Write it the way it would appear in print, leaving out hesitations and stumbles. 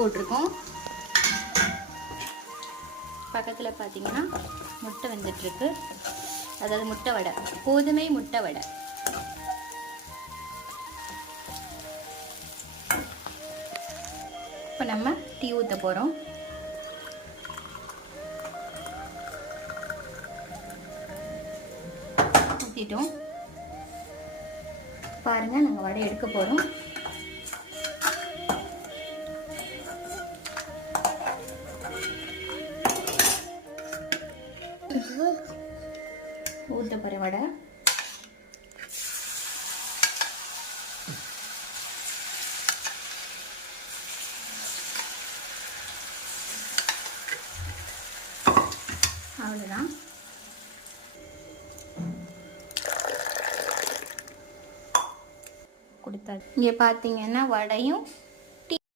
போட்டிருக்கோம். பக்கத்தில் பார்த்தீங்கன்னா முட்டை வெந்துட்டுருக்கு. அதாவது முட்டை வடை, கோதுமை முட்டை வடை. இப்போ நம்ம டீ ஊற்ற போகிறோம். ஊற்றிட்டோம். பாருங்கள், நாங்கள் வடை எடுக்க போகிறோம். ஊற்ற போகிற வடை. அவ்வளோதான். கொடுத்தா இங்கே பார்த்தீங்கன்னா வடையும்